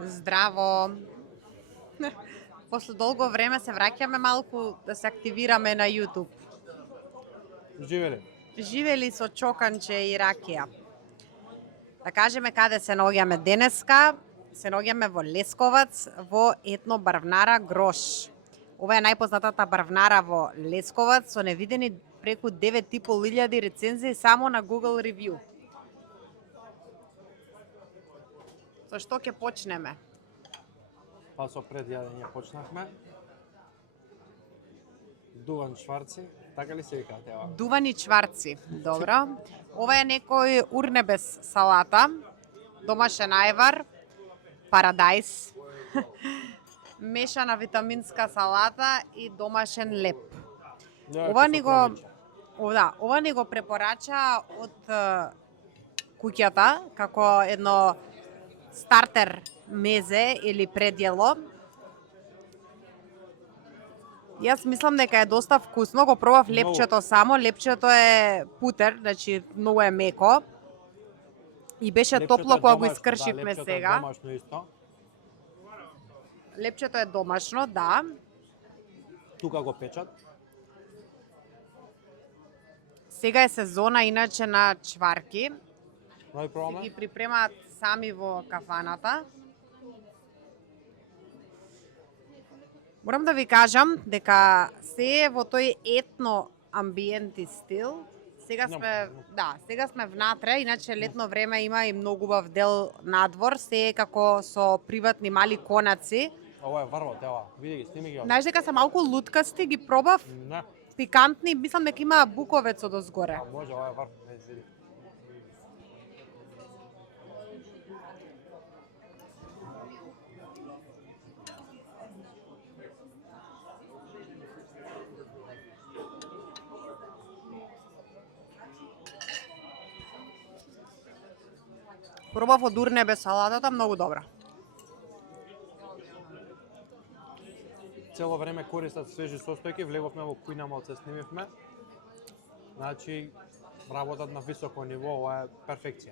Здраво. После долго време се враќаме малку да се активираме на YouTube. Живели. Живели со чоканче и ракија. Да кажеме каде се наоѓаме денеска. Се наоѓаме во Лесковац, во етно барвнара Грош. Ова е најпознатата барвнара во Лесковац, со невидени преку 9.500 рецензии само на Google Review. Со што ќе почнеме? Па со предјадење почнавме. Дуван Шварци, така ли се вика тева? Дувани чварци, добро. Ова е некој урнебес салата, домашен ајвар, парадајс, мешана витаминска салата и домашен леп. Ова ни го препорача од куќата како едно стартер мезе или предјело. Јас мислам дека е доста вкусно, го пробав лепчето само, лепчето е путер, значи многу е меко. И беше топло кога го искршивме сега. Домашно исто. Лепчето е домашно, да. Тука го печат. Сега е сезона иначе на чварки. Нај пробаме. Ги припремаат сами во кафаната. Морам да ви кажам дека се е во тој етно амбиент и стил. Сега сме внатре, иначе летно време има и многу убав дел надвор, се е како со приватни мали конаци. Ова е врво, тева. Види ги, сними ги. Знаеш дека се малку луткасти, ги пробав, Не. пикантни, мислам дека има буковец од озгоре. А може, ова е врво, не види. Пробав од урнебе салатата, многу добра. Цело време користат свежи состојки, влеговме во кујна, малце снимивме. Значи, работат на високо ниво, ова е перфекција.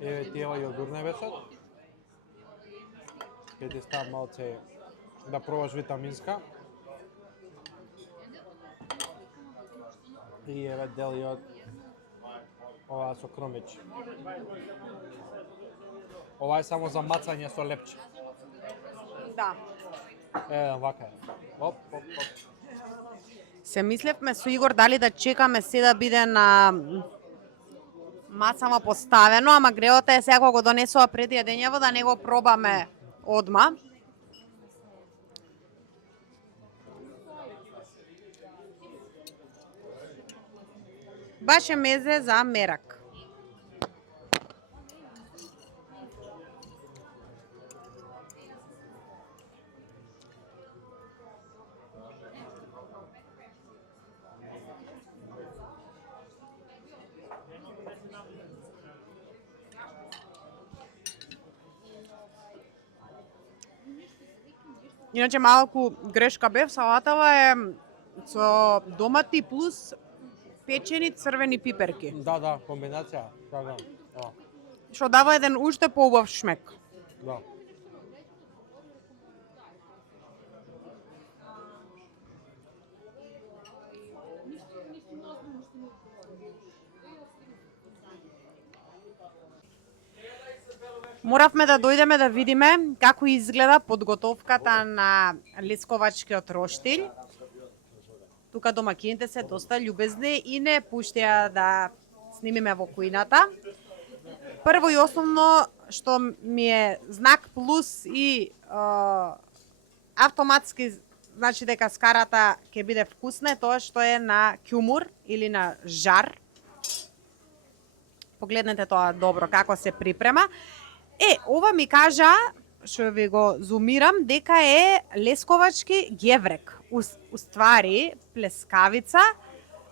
Еве ти ева и од урнебесот. Ке ти став малце да пробаш витаминска. И еве дел и од ова со кромич. Ова е само за мацање со лепче. Да. Вака е. Оп, оп, оп. Се мислевме со Игор дали да чекаме се да биде на мацама поставено, ама греото е сега кога го донесува пред јадењево да не го пробаме одма. Баш е мезе за мерак. Иначе малку грешка бев, салатава е со домати плюс печени црвени пиперки. Да, комбинација. Да. Што дава еден уште поубав шмек. Да. Моравме да дојдеме да видиме како изгледа подготовката на лесковачкиот роштилј. Тука домакините се доста љубезни и не пуштија да снимиме во кујната. Прво и основно што ми е знак плюс и автоматски значи дека скарата ќе биде вкусна е тоа што е на ќумур или на жар. Погледнете тоа добро како се припрема. Ова ми кажа, што ви го зумирам, дека е лесковачки геврек. Уствари, плескавица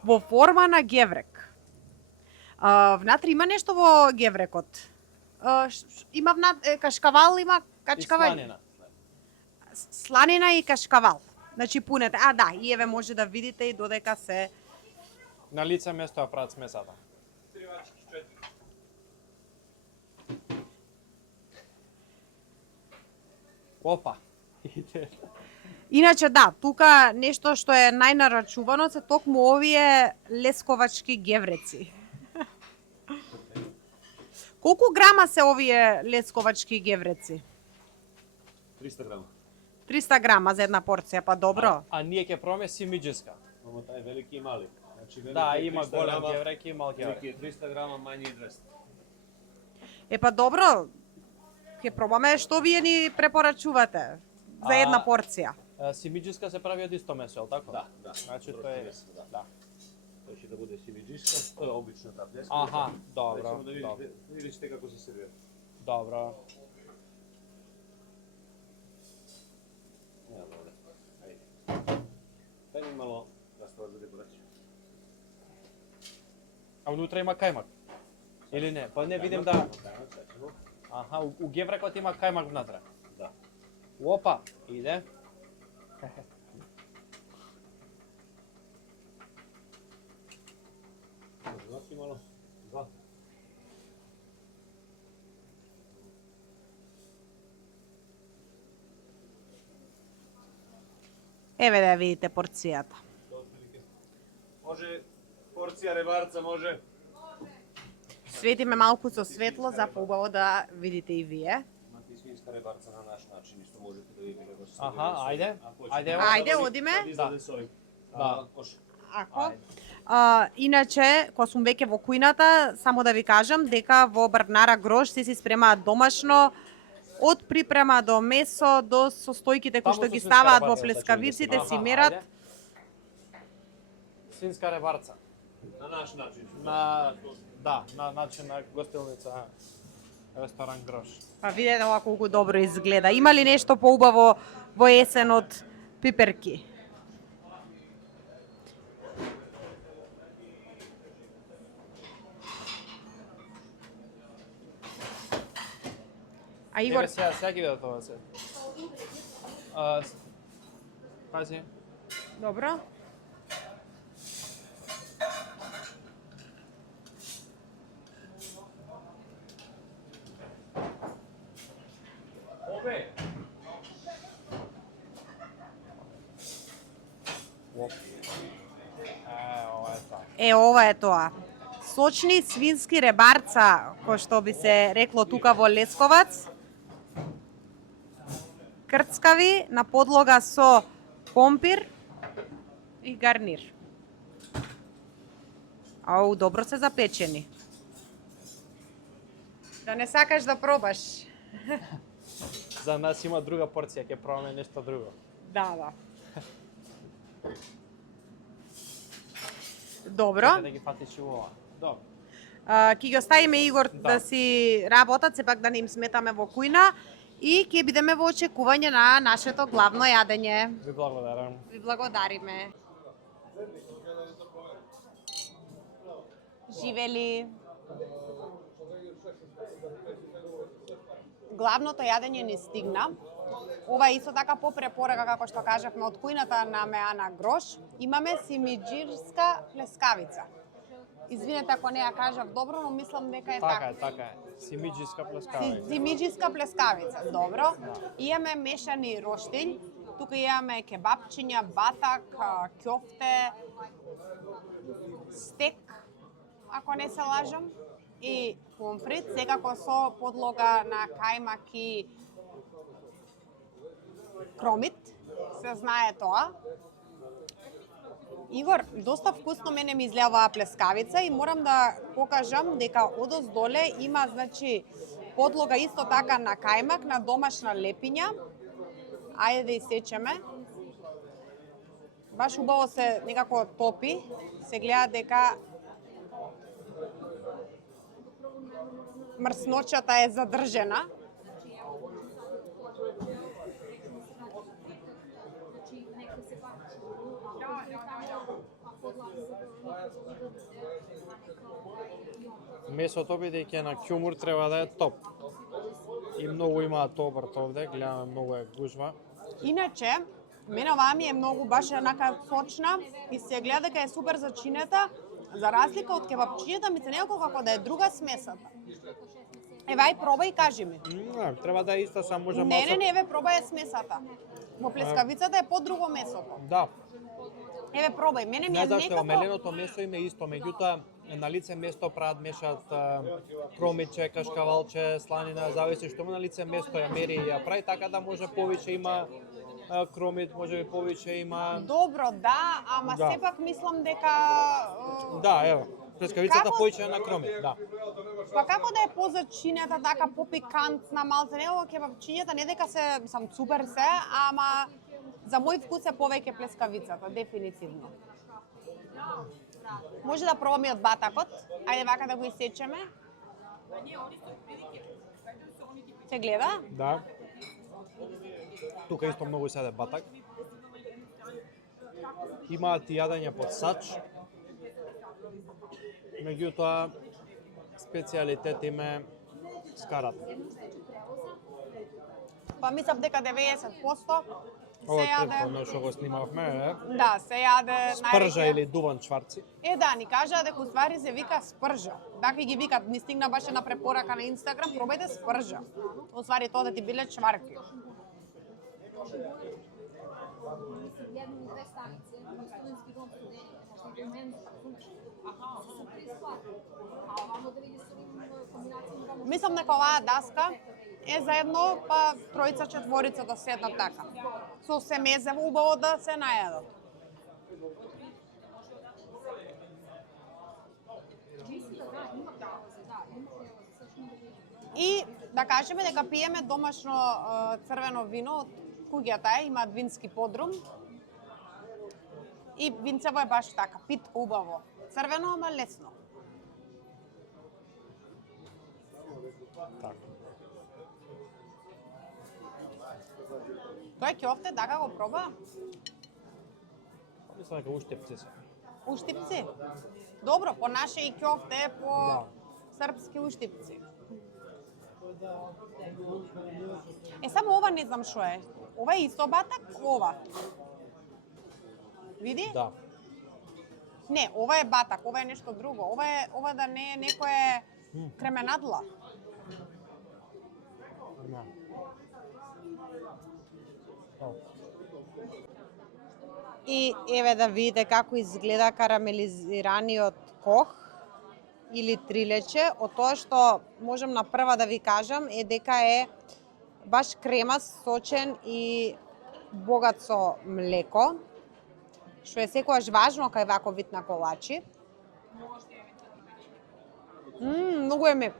во форма на геврек. Внатре има нешто во геврекот. Има кашкавал, има качкавај. сланина и кашкавал. Значи пунете. А да, и еве може да видите и додека се На лице место ја прават смесата. Опа. Иначе да, тука нешто што е најнарачувано се токму овие лесковачки гевреци. Колку грама се овие лесковачки гевреци? 300 грама. 300 грама за една порција, па добро. А ние ќе пробаме симиџиска. Ама тај велики и мали. Значи велики Да, е има 300 голем грама, геврек и мал геврек. велики е 300 грама, мањи е 200. Е па добро, ќе пробаме што вие ни препорачувате за една порција. Симиџиска се прави од исто месо, така? Да, да. Значи Просто тоа е месо, да. да. Тој ќе да буде симиџишка, тоа е обичната плеска. Аха, добро, Само да добро. видите како се сервира. Добро. Ја, добре. Ајде. Дај ми мало растова за декорација. А унутра има кајмак? Или не? Па не видим да... Аха, у геврекот има кајмак внатре. Да. Опа, иде. Значи мало. Два. Еве да ја видите порцијата. Може порција ребарца, може. Светиме малку со светло за поубаво да видите и вие. Имате и свинска ребарца на наш начин, исто можете да видите како се Аха, сервира со- ајде. Ако Ајде, hoćete. Ајде, одиме. Да излезе сој. Да. Може. Ако иначе, кога сум веќе во кујната, само да ви кажам дека во Брвнара Грош се си спремаат домашно од припрема до месо до состојките кои Таму што со ги свинска ставаат во ребарца, плескавиците Аха, си мерат. ајде. Свинска ребарца. На наш начин. На начин на гостилница ресторан Грош. Па видете ова колку добро изгледа. Има ли нешто поубаво во есен од пиперки? А Игор, Еве сега ги видат тоа се. Пази. добро? Ове. Ова е тоа. Ова е тоа. Сочни свински ребарца, кој што би се рекло тука во Лесковац. Крцкави на подлога со компир и гарнир. Ау, добро се запечени. Да не сакаш да пробаш. За нас има друга порција, ќе пробаме нешто друго. Да. Добро. Да ги фатиш и ова. Добро. Ќе ги оставиме Игор Да. да си работат, сепак да не им сметаме во кујна и ќе бидеме во очекување на нашето главно јадење. Ви благодарам. Ви благодариме. Живели. Главното јадење ни стигна. Ова е исто така по препорака, како што кажавме, од кујната на Меана Грош. Имаме симиџирска плескавица. Извинете ако не ја кажав добро, но мислам дека е така. Така е. Симиџиска плескавица. Симиџиска плескавица, добро. Имаме мешани роштилј, тука имаме кебапчиња, батак, ќофте, стек, ако не се лажам, и помфрит, секако со подлога на кајмак и кромит, се знае тоа. Игор, доста вкусно мене ми изгледа оваа плескавица и морам да покажам дека одоздоле има, значи, подлога исто така на кајмак, на домашна лепиња. Ајде да исечеме. Баш убаво се некако топи. Се гледа дека мрсночата е задржена. Месото бидејќи е на ќумур треба да е топ. И многу имаат обрт овде, гледаме многу е гужва. Иначе, мене оваа ми е многу баш еднака сочна и се гледа дека е супер зачинета, за разлика од кебапчињата ми се некако како да е друга смесата. Еве, ај пробај и кажи ми. Не, треба да е иста, само може Не, еве пробај е смесата. Во плескавицата е по-друго месото. Да. Еве пробај, мене ми е Не зашто некако... меленото месо им е исто, меѓутоа на лице место прават мешаат кромиче, кашкавалче, сланина, зависи што му на лице место ја мери и ја прави така да може повеќе има кромит, може би повеќе има. Добро, да, ама Да. сепак мислам дека Да, ево. Плескавицата Како- повеќе е на кромит, да. па како да е позачинета, така попикантна, малце не ова кебапчињата, не дека се сам супер се, ама за мој вкус е повеќе плескавицата, дефинитивно. Може да пробаме од батакот. Ајде вака да го исечеме. Се гледа? Да. Тука исто многу седе батак. Имаат и јадење под сач. Меѓутоа, специјалитет им е скарат. Па мислам дека 90% Ова се е јаде. предходно што го снимавме, е Да, се јаде спржа највеќе- или дуван чварци. Да, ни кажаа дека уствари се вика спржа. Такви ги викат, ни стигна баш една препорака на Инстаграм, пробајте спржа. Уствари тоа да ти биле чварки. Jednu, dve stanice, studentski dom studenta, znači menza, sa 34, a ovamo da vidi s ovim kombinacijama. Мислам дека оваа даска е заедно, па тројца, четворица да седнат така. Со семезево убаво да се најадат. И да кажеме дека пиеме домашно црвено вино од куќата е, имаат вински подрум. И винцево е баш така, питко, убаво. Црвено, ама лесно. Тој ќофте, така го проба? Мислам дека уштепци се. Уштипци? Добро, по наше и ќофте, по Да. српски уштипци. Само ова не знам што е. Ова е исто батак, ова. Види? Да. Не, ова е батак, ова е нешто друго. Ова да не е некое кременадла. Да. И еве да видите како изгледа карамелизираниот кох или трилече. Од тоа што можам на прва да ви кажам е дека е баш кремас, сочен и богат со млеко, што е секогаш важно кај вако вид на колачи. Многу е мек.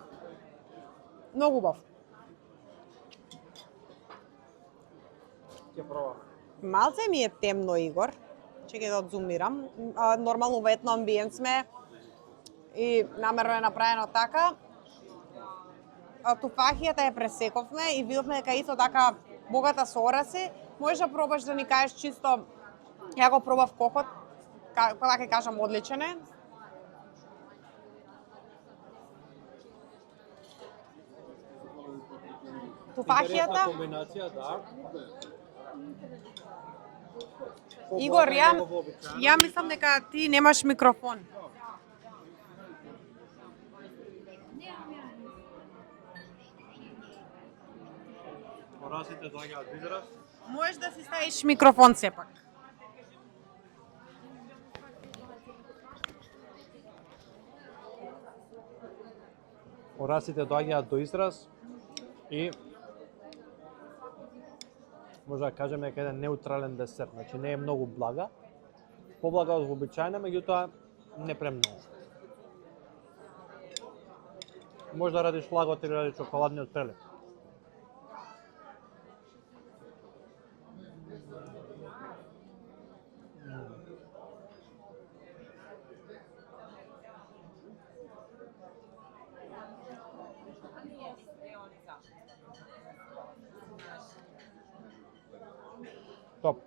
Многу убав. Ќе пробам. Малце ми е темно, Игор. Чекај да одзумирам. Нормално во етно амбиент сме и намерно е направено така. Туфахијата ја пресековме и видовме дека исто така богата со ораси. Можеш да пробаш да ни кажеш чисто, ја го пробав кохот, кога ќе кажам одличен е. Туфахијата, комбинација, да. Игор, ја мислам дека ти немаш микрофон. Орасите доаѓаат во израз. Можеш да си ставиш микрофон сепак. Орасите доаѓаат до израз и може да кажеме дека е еден неутрален десерт, значи не е многу блага, поблага од вообичаена, меѓутоа не премногу. Може да радиш лагот или ради чоколадниот прелеп. Топ,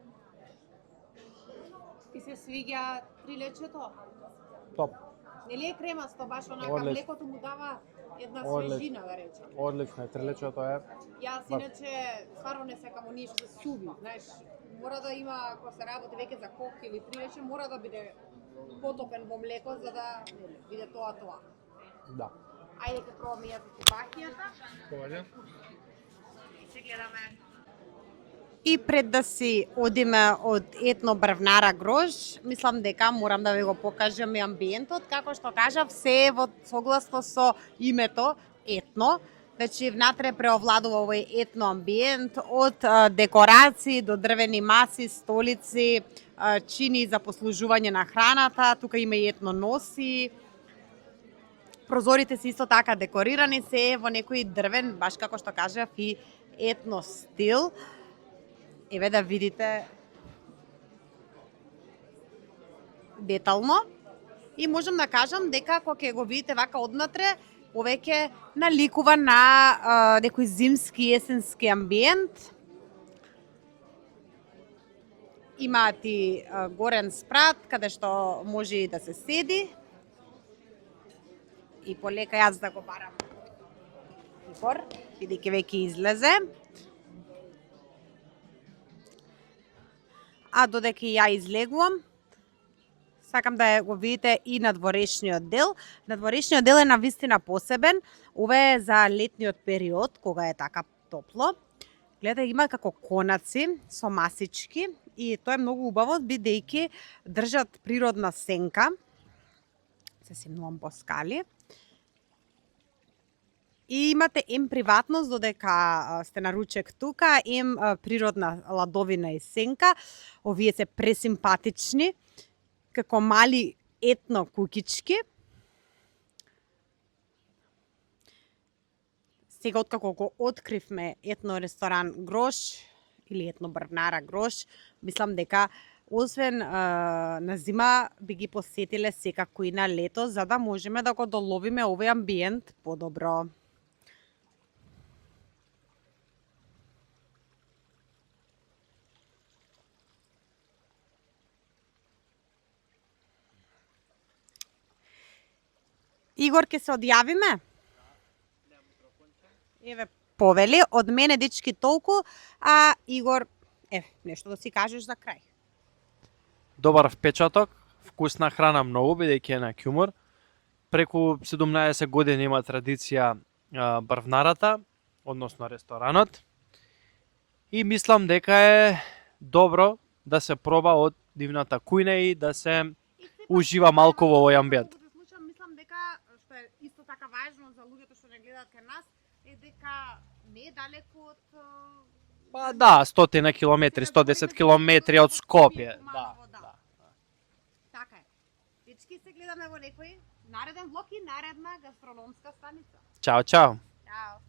Ти се свиѓа трилечето? топ. Нели е кремасто, баш онака Одлично. млекото му дава една Одлично. свежина, да речам. Одлично е, трелечето е. Јас Ба- иначе стварно не сакам оние што се суви, знаеш, мора да има, ако се работи веќе за кок или прилече, мора да биде потопен во млеко за да биде тоа. Да. Ајде ќе пробаме јас со бахијата. Повеќе? Се гледаме. И пред да си одиме од етно брвнара Грош, мислам дека морам да ви го покажам и амбиентот, како што кажав, се е во согласно со името етно. Значи, внатре преовладува овој етно амбиент, од декорации до дрвени маси, столици, чини за послужување на храната, тука има и етно носи. Прозорите се исто така декорирани, се е во некој дрвен, баш како што кажав, и етно стил. Еве да видите детално. И можам да кажам дека кога ќе го видите вака однатре, повеќе наликува на некој зимски и есенски амбиент. Имаат и горен спрат, каде што може и да се седи. И полека јас да го барам Игор, бидејќи веќе излезе. А додека ја излегувам, сакам да го видите и надворешниот дел. Надворешниот дел е навистина посебен. Ова е за летниот период, кога е така топло. Гледај, има како конаци со масички и тоа е многу убаво, бидејќи држат природна сенка. Се симнувам по скали. И имате ем приватност додека сте на ручек тука, ем природна ладовина и сенка. Овие се пресимпатични, како мали етно кукички. Сега откако го откривме етно ресторан Грош или етно брвнара Грош, мислам дека освен на зима би ги посетиле секако и на лето, за да можеме да го доловиме овој амбиент подобро. Игор, ќе се одјавиме? Еве, повели, од мене дечки толку, а Игор, нешто да си кажеш за крај. Добар впечаток, вкусна храна многу, бидејќи е на Ќумур. Преку 17 години има традиција брвнарата, односно ресторанот. И мислам дека е добро да се проба од дивната кујна и да се ужива малку во овој амбиент. Мислам дека, што е исто така важно за луѓето што не гледаат кај нас, е дека не е далеку од... Па да, 100 километри, 110 километри од Скопје. Да. Така е. Дечки, се гледаме во некој нареден влог и наредна гастрономска станица. Чао, чао. Чао.